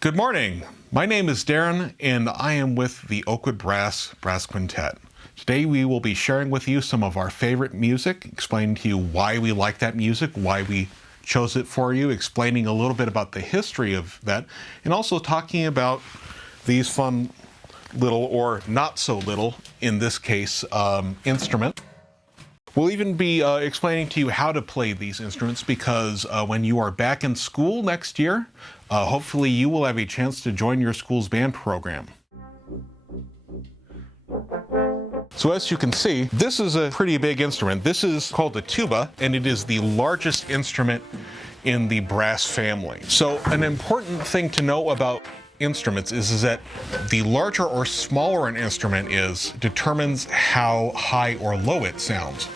Good morning. My name is Darren, and I am with the Oakwood Brass Quintet. Today we will be sharing with you some of our favorite music, explaining to you why we like that music, why we chose it for you, explaining a little bit about the history of that, and also talking about these fun little, or not so little, in this case, instrument. We'll even be explaining to you how to play these instruments because when you are back in school next year, hopefully you will have a chance to join your school's band program. So as you can see, this is a pretty big instrument. This is called the tuba, and it is the largest instrument in the brass family. So an important thing to know about instruments is that the larger or smaller an instrument is determines how high or low it sounds.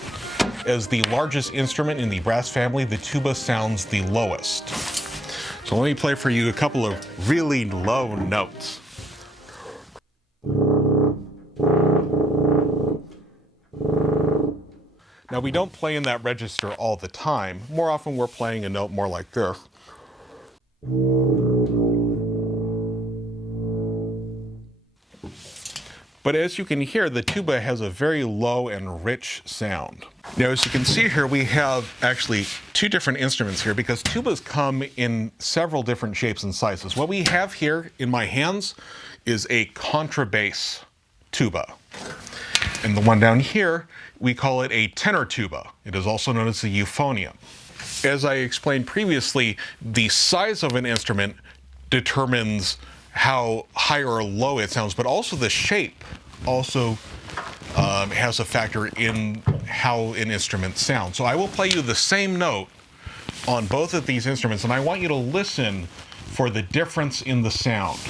As the largest instrument in the brass family, the tuba sounds the lowest. So let me play for you a couple of really low notes. Now we don't play in that register all the time. More often we're playing a note more like this. But as you can hear, the tuba has a very low and rich sound. Now, as you can see here, we have actually two different instruments here because tubas come in several different shapes and sizes. What we have here in my hands is a contrabass tuba. And the one down here, we call it a tenor tuba. It is also known as the euphonium. As I explained previously, the size of an instrument determines how high or low it sounds, but also the shape also has a factor in how an instrument sounds. So I will play you the same note on both of these instruments, and I want you to listen for the difference in the sound.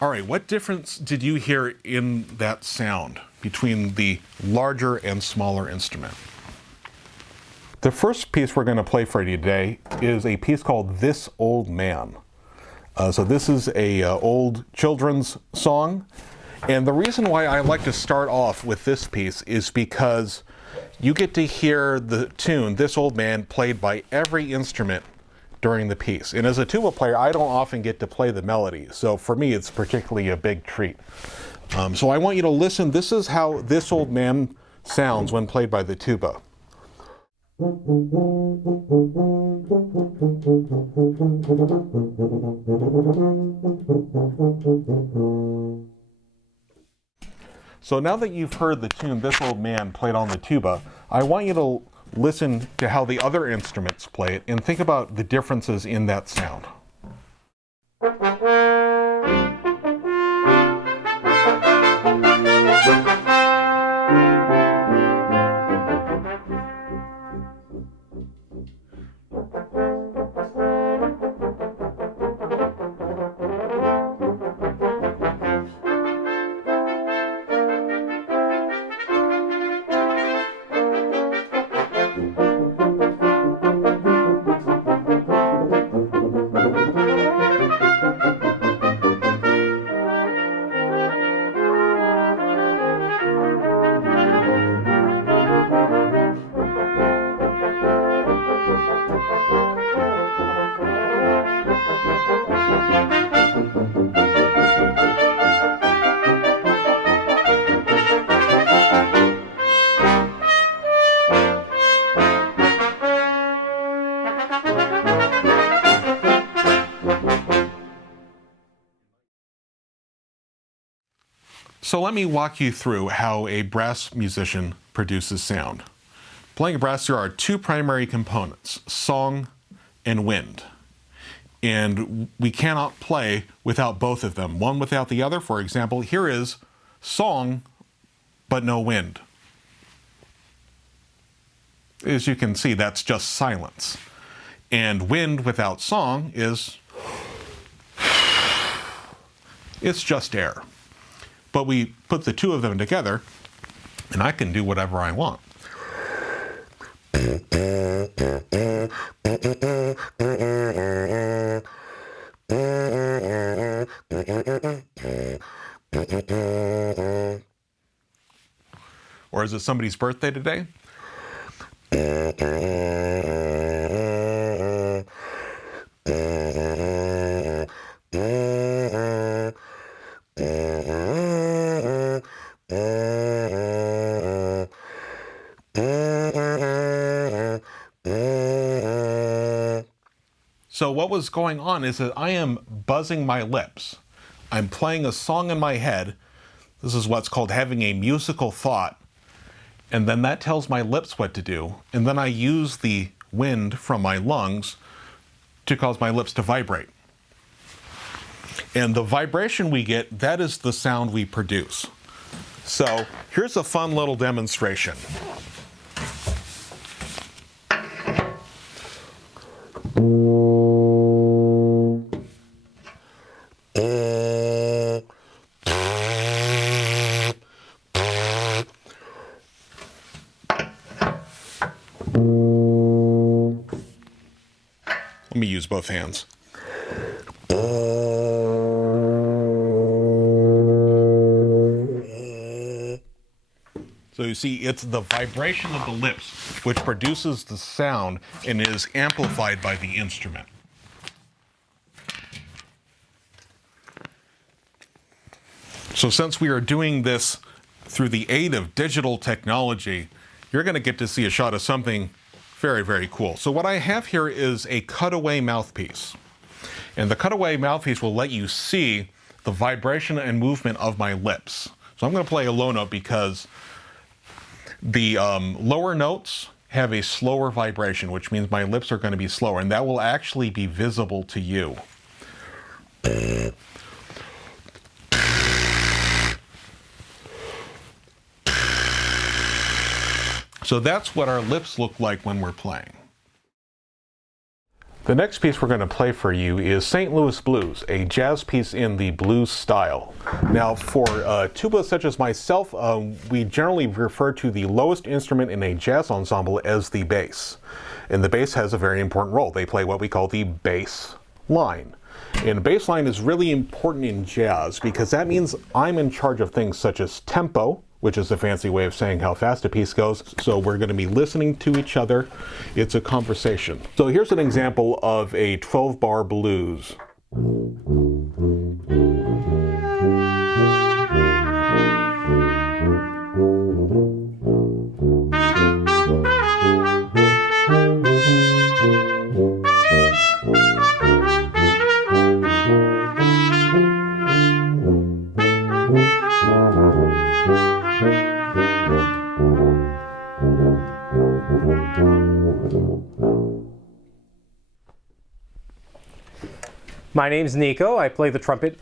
All right, what difference did you hear in that sound between the larger and smaller instrument? The first piece we're going to play for you today is a piece called This Old Man. So this is a old children's song, and the reason why I like to start off with this piece is because you get to hear the tune, This Old Man, played by every instrument during the piece. And as a tuba player, I don't often get to play the melody, so for me it's particularly a big treat. So I want you to listen. This is how This Old Man sounds when played by the tuba. So now that you've heard the tune This Old Man played on the tuba, I want you to listen to how the other instruments play it and think about the differences in that sound. So let me walk you through how a brass musician produces sound. Playing brass, there are two primary components, song and wind. And we cannot play without both of them, one without the other. For example, here is song, but no wind. As you can see, that's just silence. And wind without song is, it's just air. But we put the two of them together, and I can do whatever I want. Or is it somebody's birthday today? So what was going on is that I am buzzing my lips. I'm playing a song in my head. This is what's called having a musical thought. And then that tells my lips what to do. And then I use the wind from my lungs to cause my lips to vibrate. And the vibration we get, that is the sound we produce. So here's a fun little demonstration. Let me use both hands. So you see, it's the vibration of the lips which produces the sound and is amplified by the instrument. So since we are doing this through the aid of digital technology, you're going to get to see a shot of something very, very cool. So what I have here is a cutaway mouthpiece. And the cutaway mouthpiece will let you see the vibration and movement of my lips. So I'm going to play a low note because the lower notes have a slower vibration, which means my lips are going to be slower, and that will actually be visible to you. So that's what our lips look like when we're playing. The next piece we're going to play for you is St. Louis Blues, a jazz piece in the blues style. Now for tuba such as myself, we generally refer to the lowest instrument in a jazz ensemble as the bass. And the bass has a very important role. They play what we call the bass line. And bass line is really important in jazz because that means I'm in charge of things such as tempo, which is a fancy way of saying how fast a piece goes. So we're going to be listening to each other. It's a conversation. So here's an example of a 12-bar blues. My name's Nico. I play the trumpet.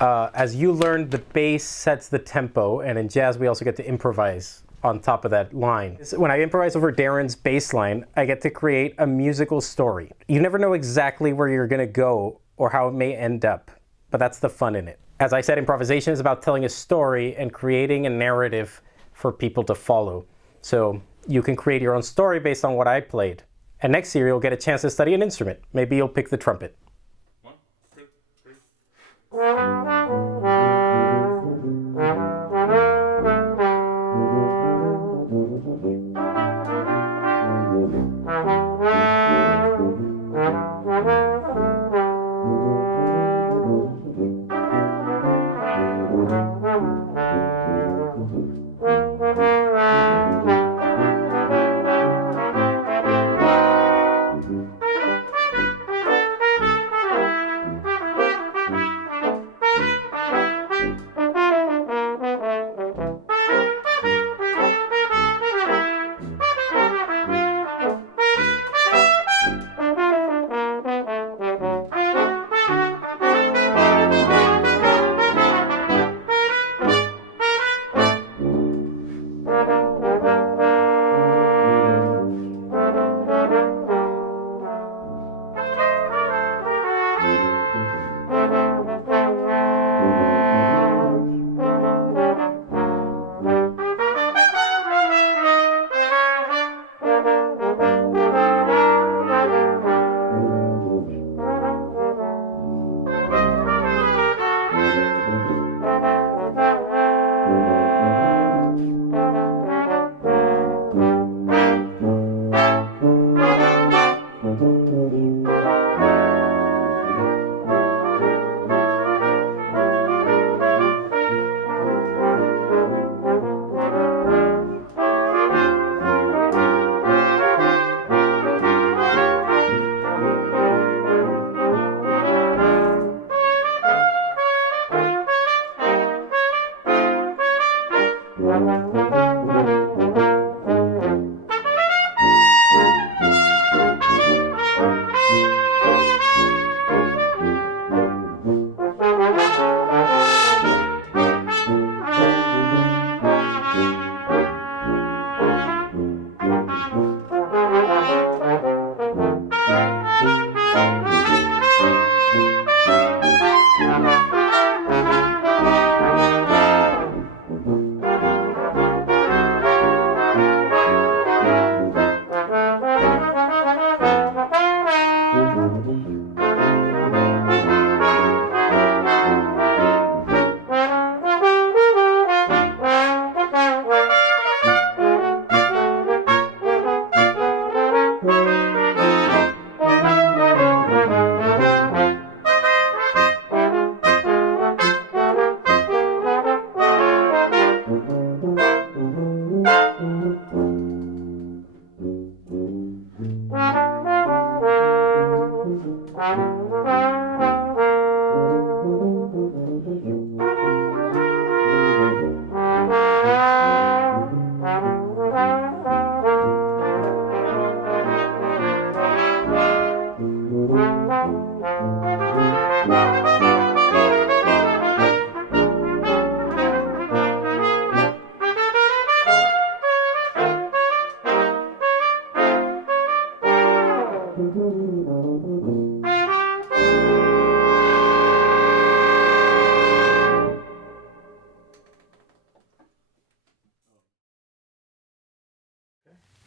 As you learned, the bass sets the tempo, and in jazz we also get to improvise on top of that line. When I improvise over Darren's bass line, I get to create a musical story. You never know exactly where you're going to go or how it may end up, but that's the fun in it. As I said, improvisation is about telling a story and creating a narrative for people to follow. So you can create your own story based on what I played. And next year you'll get a chance to study an instrument. Maybe you'll pick the trumpet.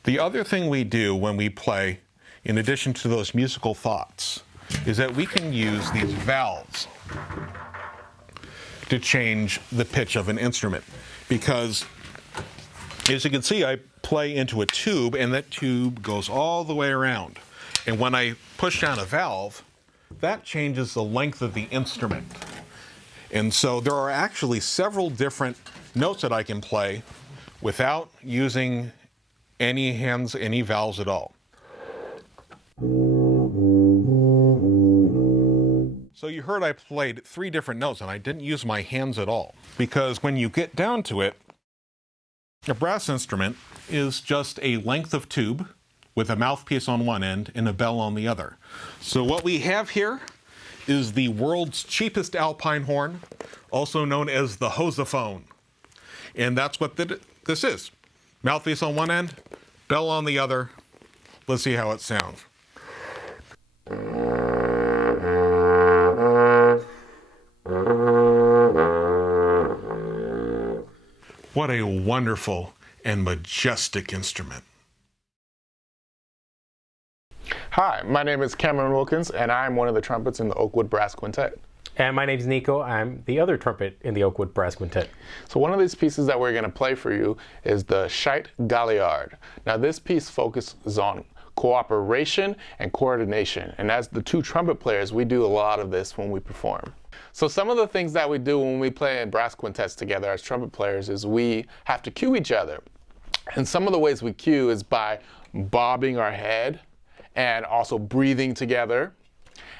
The other thing we do when we play, in addition to those musical thoughts, is that we can use these valves to change the pitch of an instrument. Because, as you can see, I play into a tube, and that tube goes all the way around. And when I push down a valve, that changes the length of the instrument. And so there are actually several different notes that I can play without using any hands, any valves at all. So you heard I played 3 different notes, and I didn't use my hands at all. Because when you get down to it, a brass instrument is just a length of tube with a mouthpiece on one end and a bell on the other. So what we have here is the world's cheapest alpine horn, also known as the hosophone. And that's what this is. Mouthpiece on one end, bell on the other. Let's see how it sounds. What a wonderful and majestic instrument. Hi, my name is Cameron Wilkins, and I'm one of the trumpets in the Oakwood Brass Quintet. And my name's Nico. I'm the other trumpet in the Oakwood Brass Quintet. So one of these pieces that we're going to play for you is the Scheidt Galliard. Now this piece focuses on cooperation and coordination, and as the 2 trumpet players, we do a lot of this when we perform. So some of the things that we do when we play in brass quintets together as trumpet players is we have to cue each other. And some of the ways we cue is by bobbing our head and also breathing together.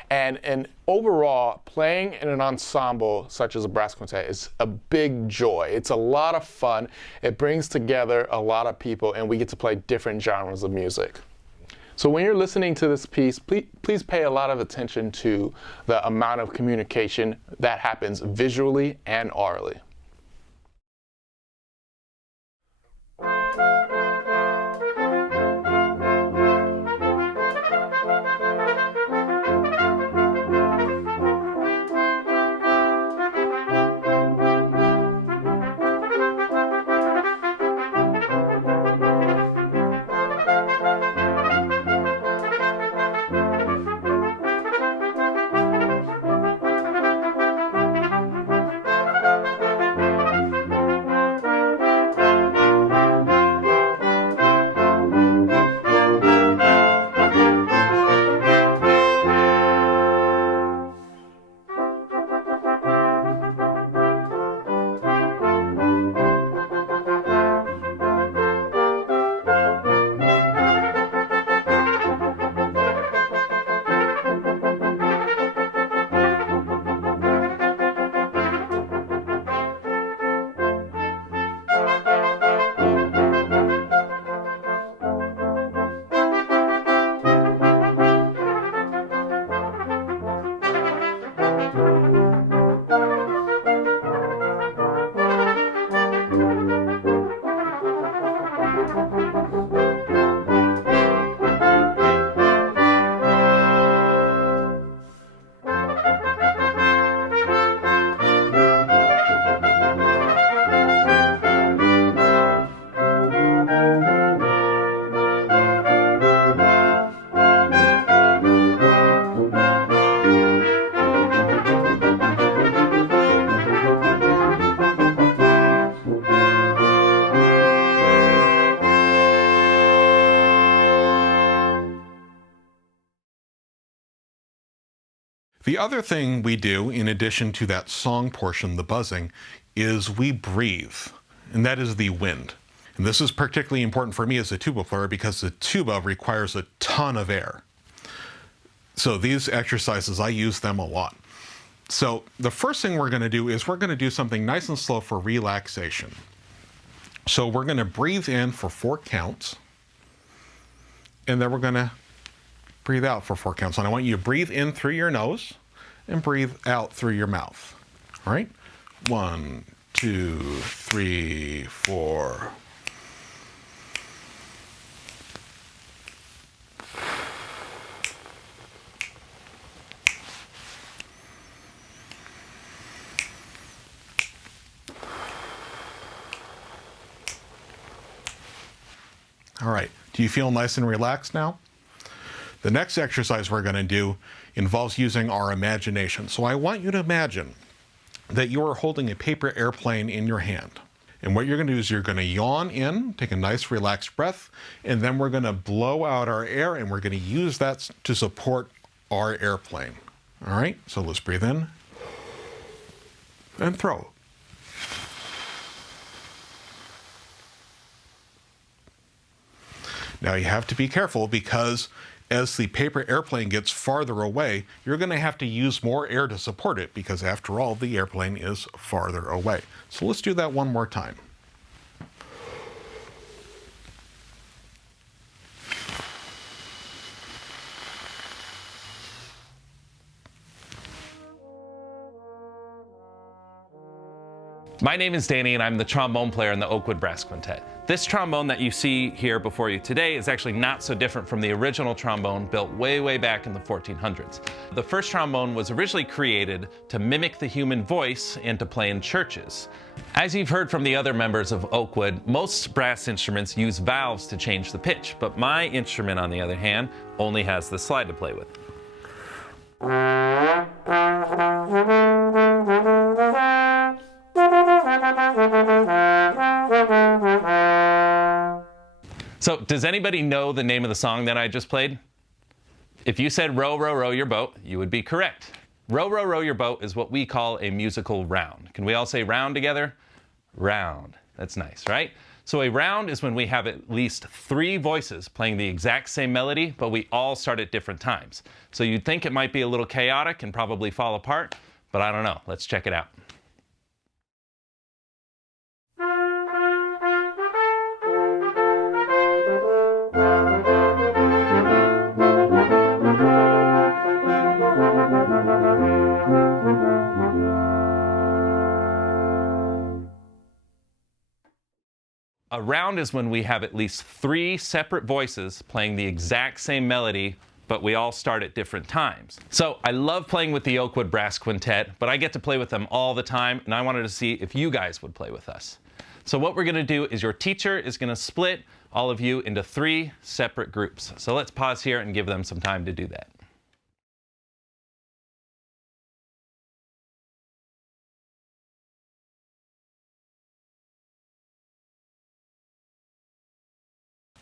And overall, playing in an ensemble such as a brass quintet is a big joy. It's a lot of fun. It brings together a lot of people, and we get to play different genres of music. So when you're listening to this piece, please pay a lot of attention to the amount of communication that happens visually and aurally. The other thing we do, in addition to that song portion, the buzzing, is we breathe, and that is the wind. And this is particularly important for me as a tuba player because the tuba requires a ton of air. So these exercises, I use them a lot. So the first thing we're going to do is we're going to do something nice and slow for relaxation. So we're going to breathe in for 4 counts, and then we're going to breathe out for 4 counts. And I want you to breathe in through your nose and breathe out through your mouth. All right? 1, 2, 3, 4. All right, do you feel nice and relaxed now? The next exercise we're going to do involves using our imagination. So I want you to imagine that you are holding a paper airplane in your hand. And what you're going to do is you're going to yawn in, take a nice relaxed breath, and then we're going to blow out our air, and we're going to use that to support our airplane. All right, so let's breathe in and throw. Now you have to be careful because as the paper airplane gets farther away, you're going to have to use more air to support it because after all, the airplane is farther away. So let's do that one more time. My name is Danny, and I'm the trombone player in the Oakwood Brass Quintet. This trombone that you see here before you today is actually not so different from the original trombone built way, way back in the 1400s. The first trombone was originally created to mimic the human voice and to play in churches. As you've heard from the other members of Oakwood, most brass instruments use valves to change the pitch, but my instrument, on the other hand, only has the slide to play with. So, does anybody know the name of the song that I just played? If you said row, row, row your boat, you would be correct. Row, row, row your boat is what we call a musical round. Can we all say round together? Round. That's nice, right? So a round is when we have at least 3 voices playing the exact same melody, but we all start at different times. So you'd think it might be a little chaotic and probably fall apart, but I don't know. Let's check it out. A round is when we have at least 3 separate voices playing the exact same melody, but we all start at different times. So I love playing with the Oakwood Brass Quintet, but I get to play with them all the time, and I wanted to see if you guys would play with us. So what we're going to do is your teacher is going to split all of you into 3 separate groups. So let's pause here and give them some time to do that.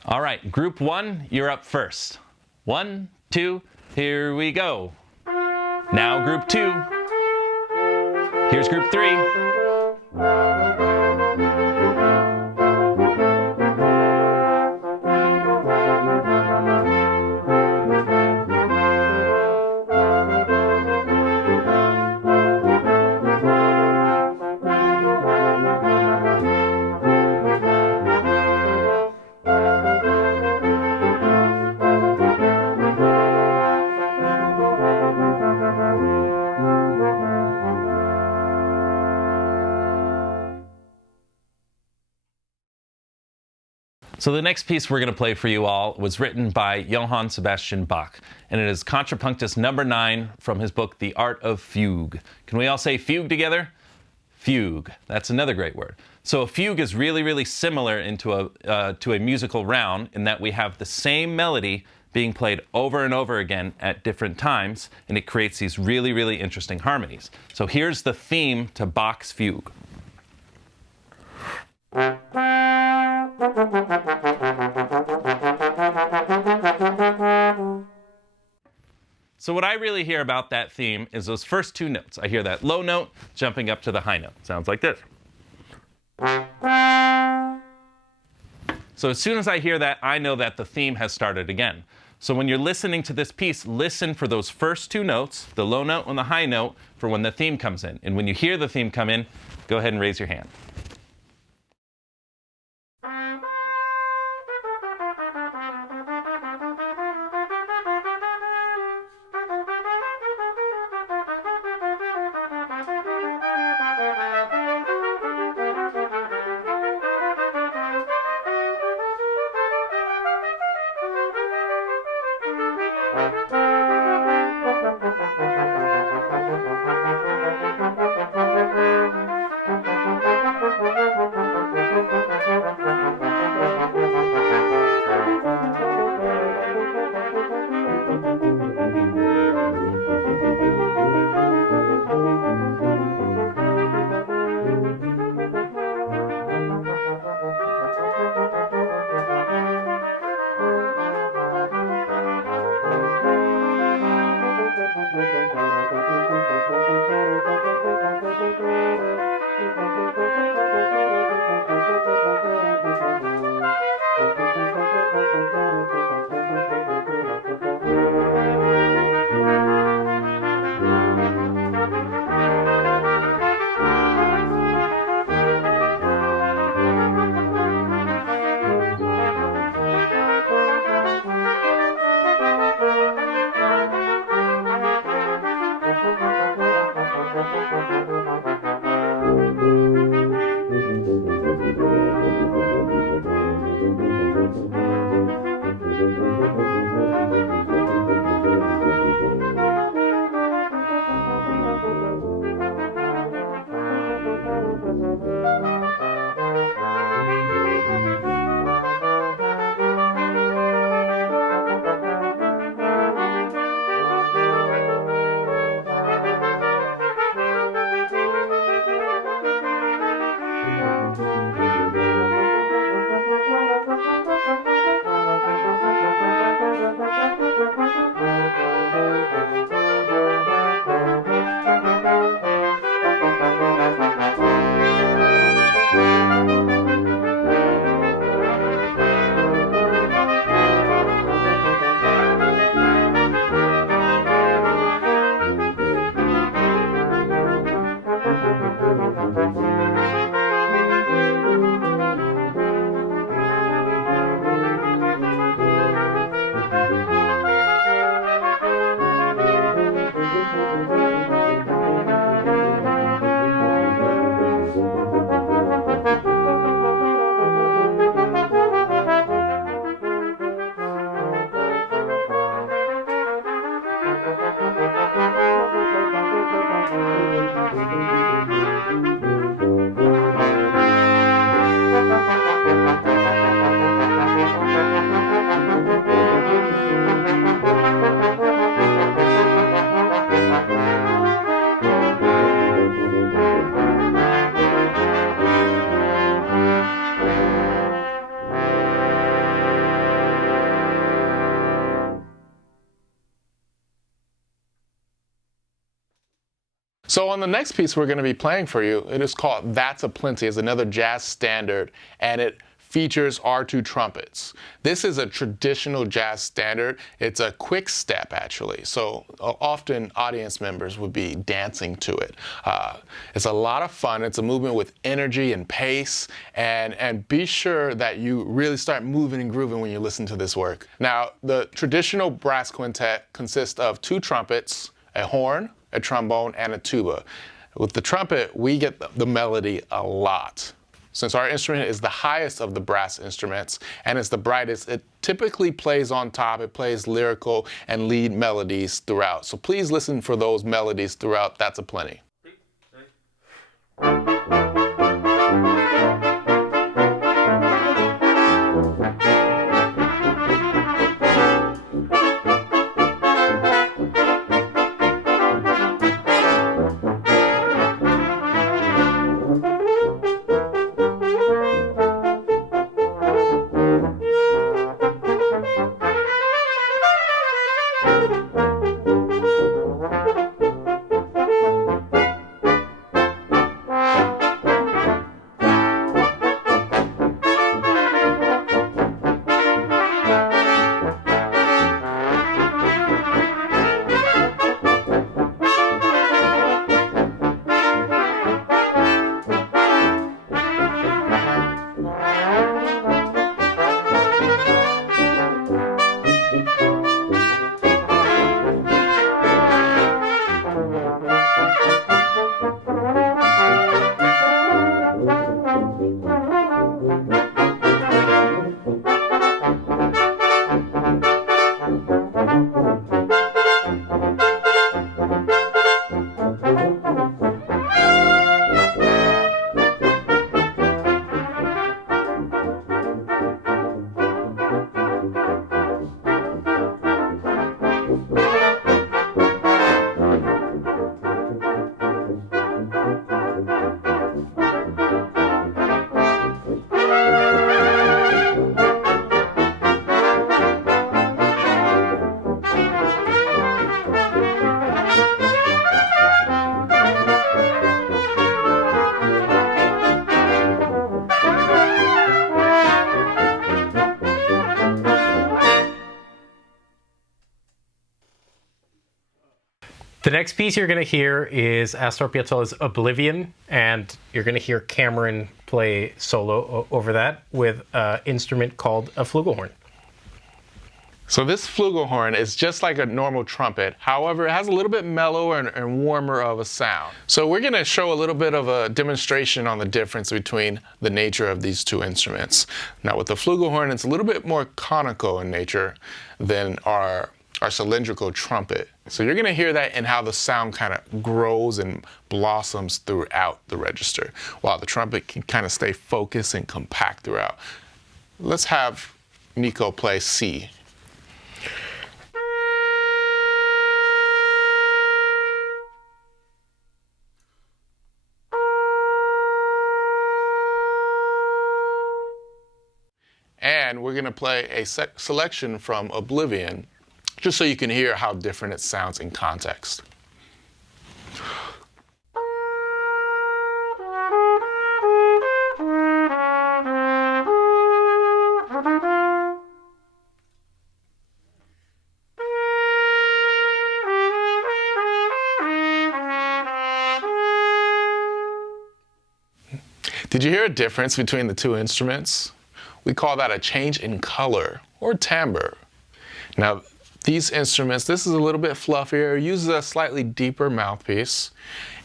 All right, group 1, you're up first. 1, 2, here we go. Now group 2. Here's group 3. So the next piece we're going to play for you all was written by Johann Sebastian Bach, and it is Contrapunctus number 9 from his book, The Art of Fugue. Can we all say fugue together? Fugue. That's another great word. So a fugue is really, really similar to a musical round in that we have the same melody being played over and over again at different times, and it creates these really, really interesting harmonies. So here's the theme to Bach's fugue. So what I really hear about that theme is those first 2 notes. I hear that low note jumping up to the high note. Sounds like this. So as soon as I hear that, I know that the theme has started again. So when you're listening to this piece, listen for those first two notes, the low note and the high note, for when the theme comes in. And when you hear the theme come in, go ahead and raise your hand. So on the next piece we're going to be playing for you, it is called That's a Plenty. It's another jazz standard, and it features R2 trumpets. This is a traditional jazz standard. It's a quick step, actually. So often audience members would be dancing to it. It's a lot of fun. It's a movement with energy and pace, and be sure that you really start moving and grooving when you listen to this work. Now, the traditional brass quintet consists of 2 trumpets, a horn, a trombone, and a tuba. With the trumpet, we get the melody a lot. Since our instrument is the highest of the brass instruments and it's the brightest, it typically plays on top. It plays lyrical and lead melodies throughout. So please listen for those melodies throughout That's a Plenty. The next piece you're going to hear is Astor Piazzolla's Oblivion, and you're going to hear Cameron play solo over that with an instrument called a flugelhorn. So this flugelhorn is just like a normal trumpet. However, it has a little bit mellower and warmer of a sound. So we're going to show a little bit of a demonstration on the difference between the nature of these two instruments. Now with the flugelhorn, it's a little bit more conical in nature than our cylindrical trumpet. So you're going to hear that in how the sound kind of grows and blossoms throughout the register, while the trumpet can kind of stay focused and compact throughout. Let's have Nico play C. And we're going to play a selection from Oblivion, just so you can hear how different it sounds in context. Did you hear a difference between the two instruments? We call that a change in color or timbre. Now, these instruments, this is a little bit fluffier, uses a slightly deeper mouthpiece,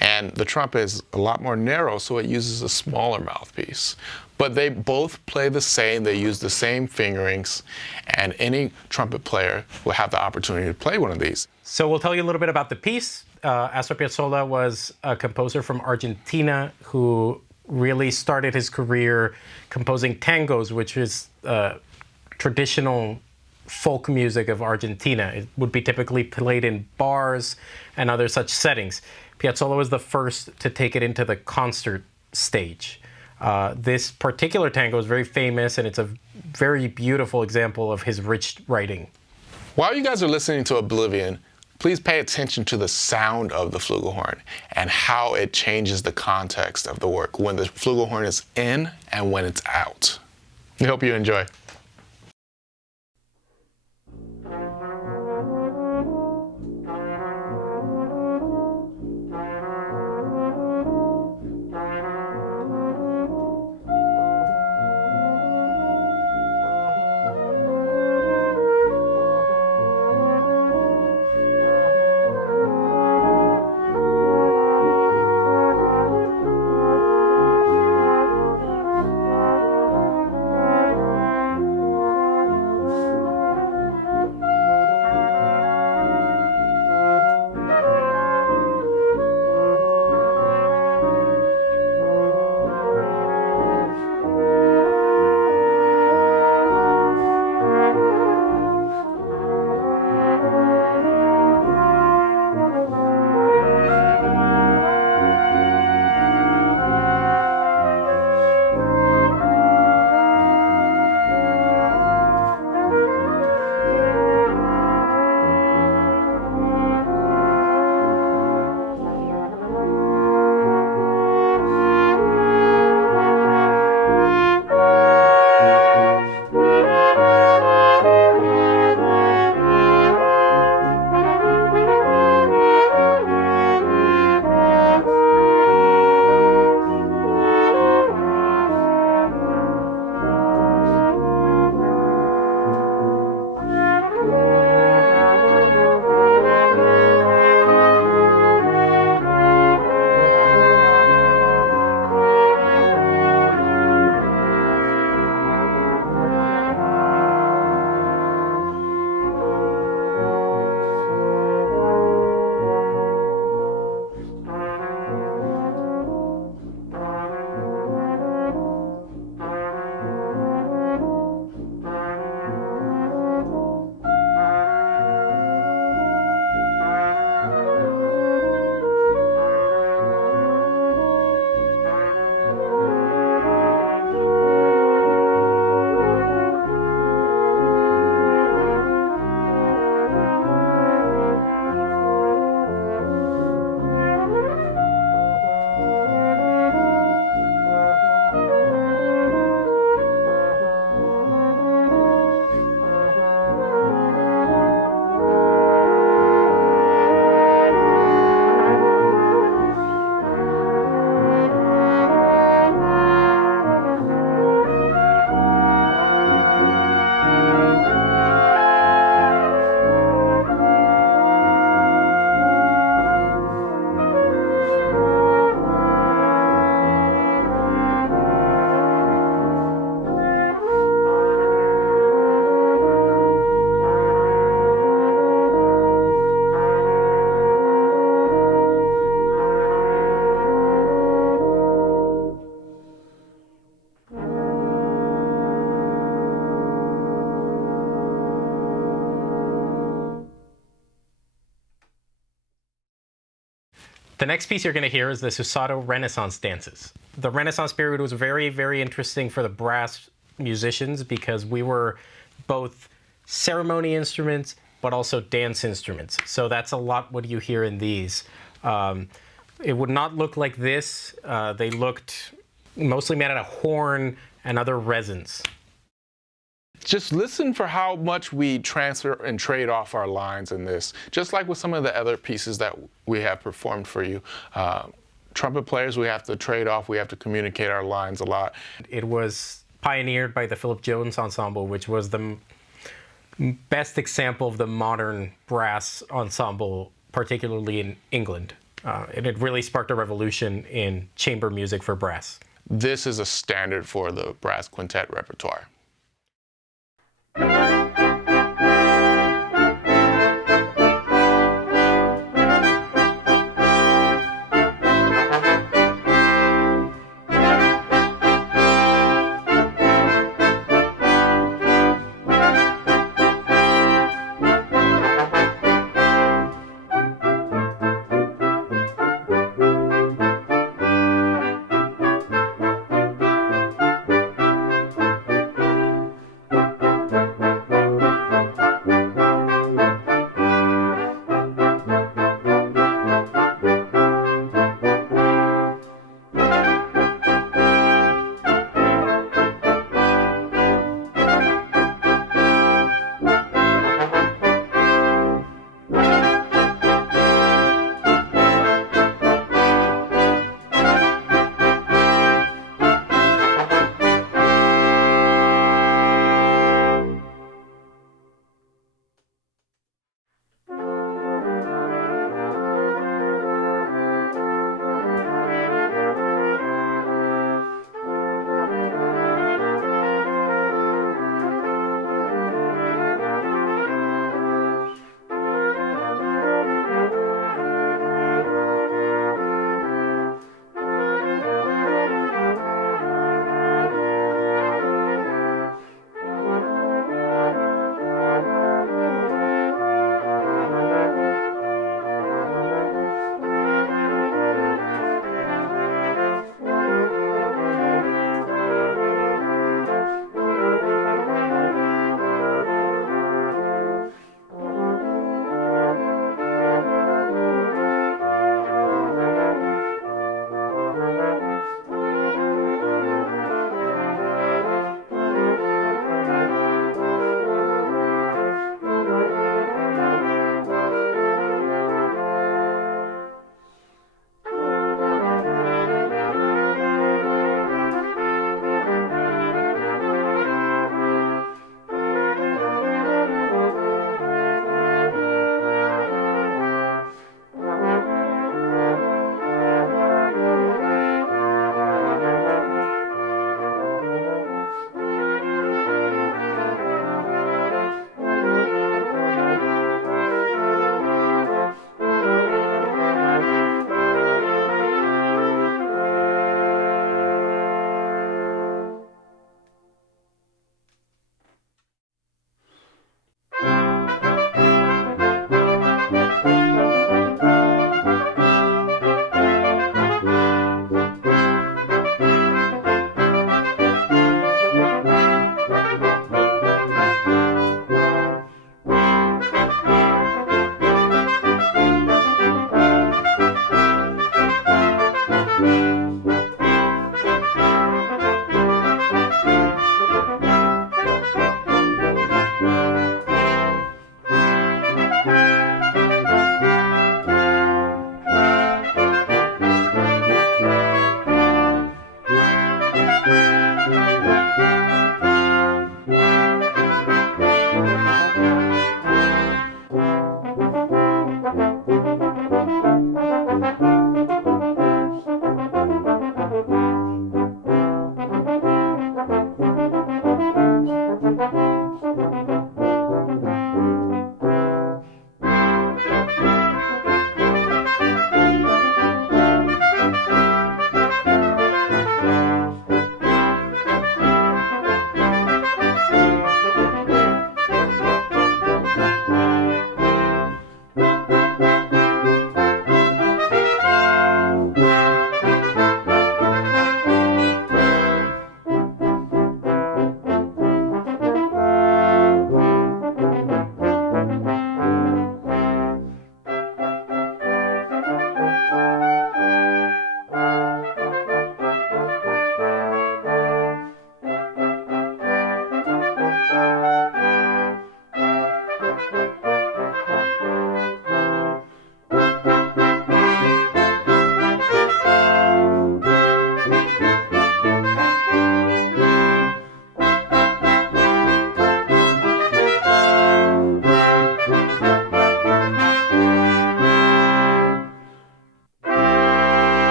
and the trumpet is a lot more narrow, so it uses a smaller mouthpiece. But they both play the same, they use the same fingerings, and any trumpet player will have the opportunity to play one of these. So we'll tell you a little bit about the piece. Astor Piazzolla was a composer from Argentina who really started his career composing tangos, which is traditional folk music of Argentina. It would be typically played in bars and other such settings. Piazzolla was the first to take it into the concert stage. This particular tango is very famous, and it's a very beautiful example of his rich writing. While you guys are listening to Oblivion, please pay attention to the sound of the flugelhorn and how it changes the context of the work when the flugelhorn is in and when it's out. I hope you enjoy. The next piece you're going to hear is the Susato Renaissance dances. The Renaissance period was very, very interesting for the brass musicians because we were both ceremony instruments but also dance instruments. So that's a lot what you hear in these. It would not look like this. They looked mostly made out of horn and other resins. Just listen for how much we transfer and trade off our lines in this. Just like with some of the other pieces that we have performed for you. Trumpet players, we have to trade off, we have to communicate our lines a lot. It was pioneered by the Philip Jones Ensemble, which was the best example of the modern brass ensemble, particularly in England. And it really sparked a revolution in chamber music for brass. This is a standard for the brass quintet repertoire.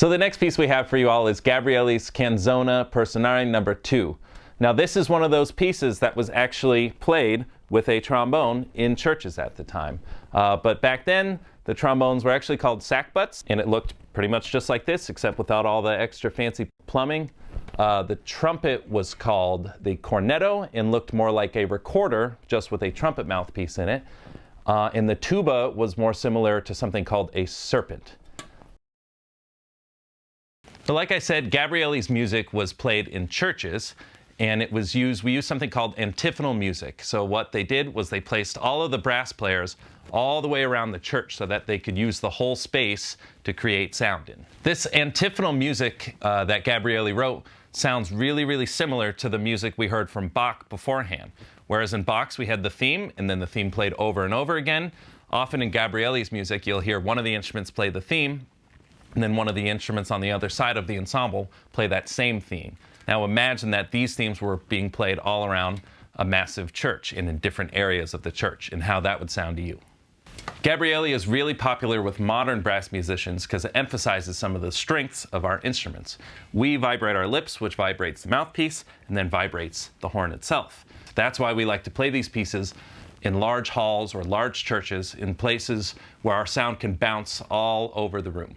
So the next piece we have for you all is Gabrielli's Canzona Personale number 2. Now this is one of those pieces that was actually played with a trombone in churches at the time. But back then, the trombones were actually called sackbuts, and it looked pretty much just like this, except without all the extra fancy plumbing. The trumpet was called the cornetto and looked more like a recorder, just with a trumpet mouthpiece in it. And the tuba was more similar to something called a serpent. So like I said, Gabrielli's music was played in churches, and we used something called antiphonal music. So what they did was they placed all of the brass players all the way around the church so that they could use the whole space to create sound in. This antiphonal music that Gabrielli wrote sounds really, really similar to the music we heard from Bach beforehand. Whereas in Bach's we had the theme, and then the theme played over and over again. Often in Gabrielli's music, you'll hear one of the instruments play the theme, and then one of the instruments on the other side of the ensemble play that same theme. Now imagine that these themes were being played all around a massive church and in different areas of the church, and how that would sound to you. Gabrielli is really popular with modern brass musicians because it emphasizes some of the strengths of our instruments. We vibrate our lips, which vibrates the mouthpiece, and then vibrates the horn itself. That's why we like to play these pieces in large halls or large churches, in places where our sound can bounce all over the room.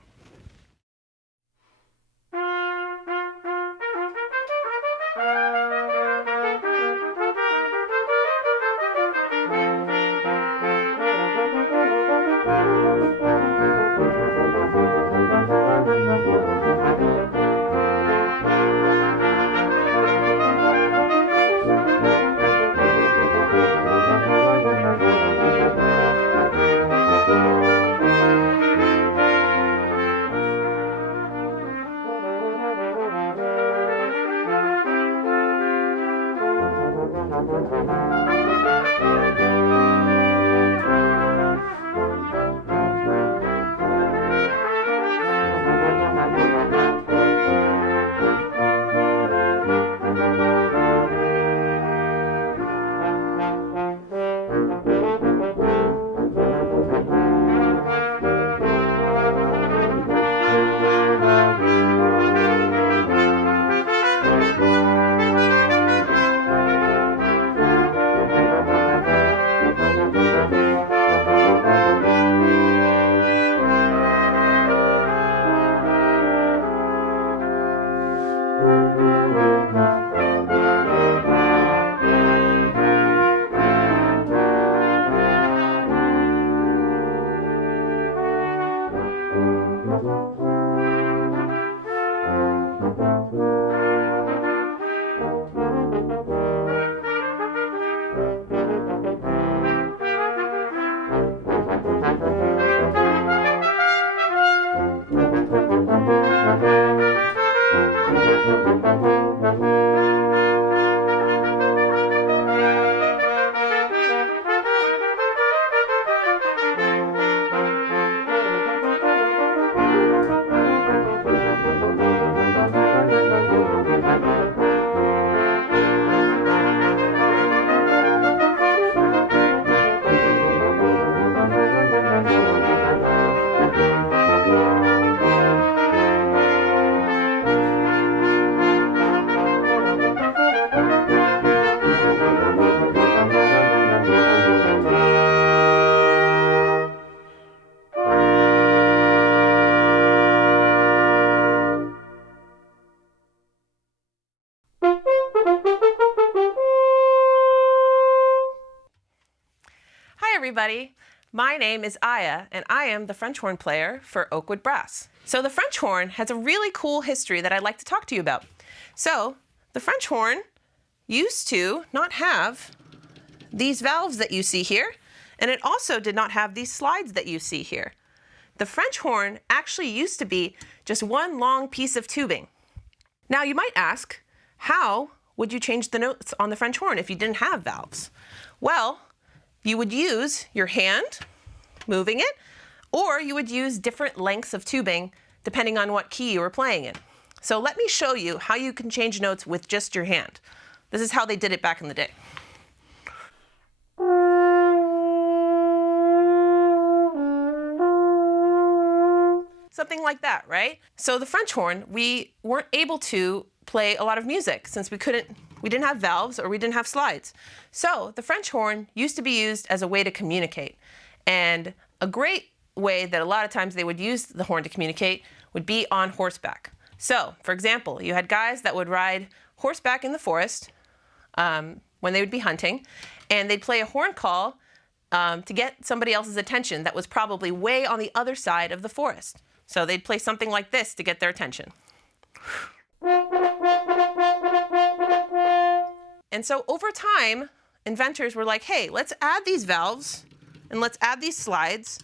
everybody. My name is Aya, and I am the French horn player for Oakwood Brass. So the French horn has a really cool history that I'd like to talk to you about. So the French horn used to not have these valves that you see here, and it also did not have these slides that you see here. The French horn actually used to be just one long piece of tubing. Now you might ask, how would you change the notes on the French horn if you didn't have valves? Well, you would use your hand moving it, or you would use different lengths of tubing depending on what key you were playing in. So let me show you how you can change notes with just your hand. This is how they did it back in the day. So something like that, right? So the French horn, we weren't able to play a lot of music since we didn't have valves or we didn't have slides. So the French horn used to be used as a way to communicate. And a great way that a lot of times they would use the horn to communicate would be on horseback. So, for example, you had guys that would ride horseback in the forest when they would be hunting, and they'd play a horn call to get somebody else's attention that was probably way on the other side of the forest. So they'd play something like this to get their attention. And so over time, inventors were like, hey, let's add these valves and let's add these slides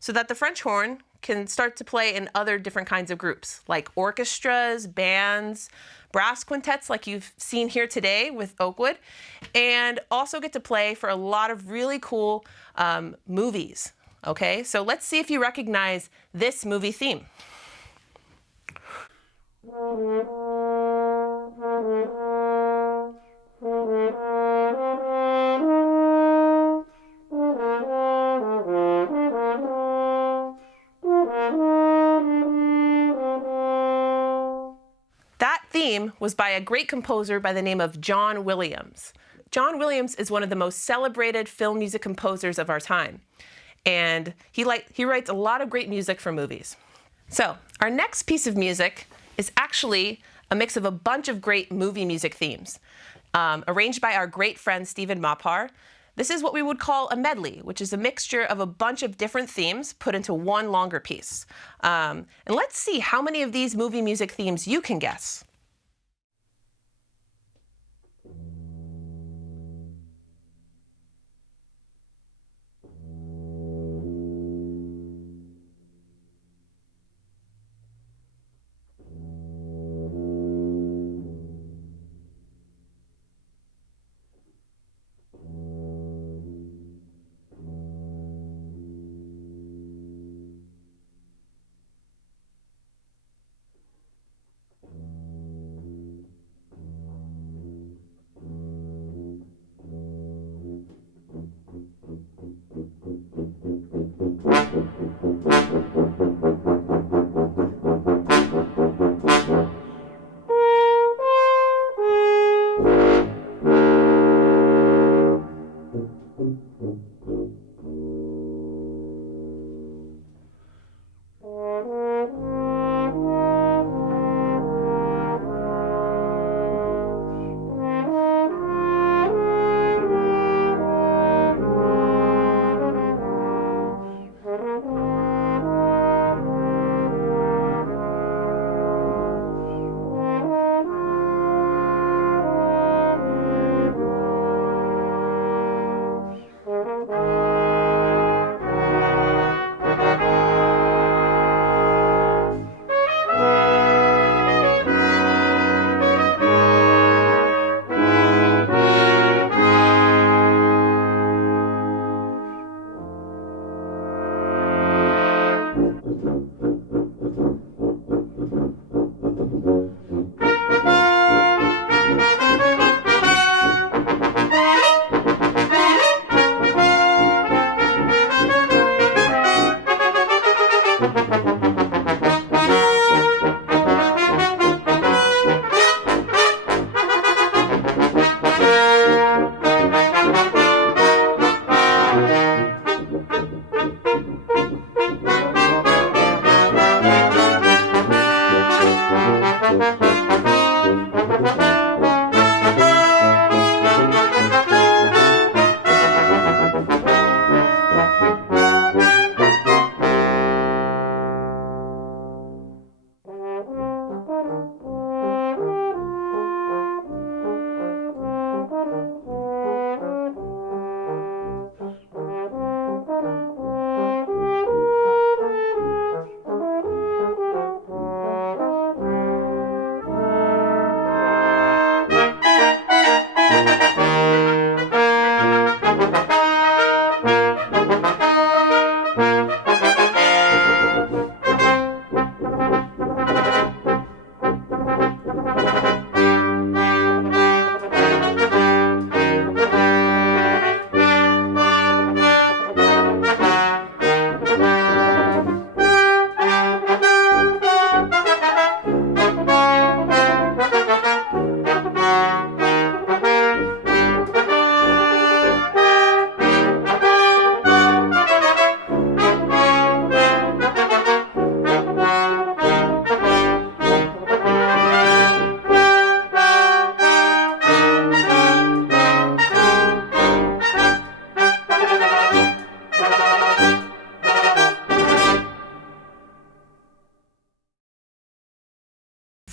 so that the French horn can start to play in other different kinds of groups, like orchestras, bands, brass quintets like you've seen here today with Oakwood, and also get to play for a lot of really cool movies. Okay, so let's see if you recognize this movie theme. That theme was by a great composer by the name of John Williams. John Williams is one of the most celebrated film music composers of our time. And he writes a lot of great music for movies. So our next piece of music is actually a mix of a bunch of great movie music themes, arranged by our great friend Stephen Mapar. This is what we would call a medley, which is a mixture of a bunch of different themes put into one longer piece. And let's see how many of these movie music themes you can guess.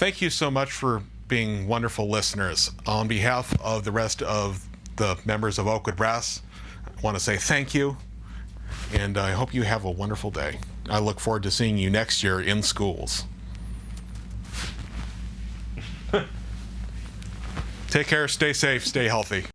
thank you so much for being wonderful listeners. On behalf of the rest of the members of Oakwood Brass, I want to say thank you, and I hope you have a wonderful day. I look forward to seeing you next year in schools. Take care, stay safe, stay healthy.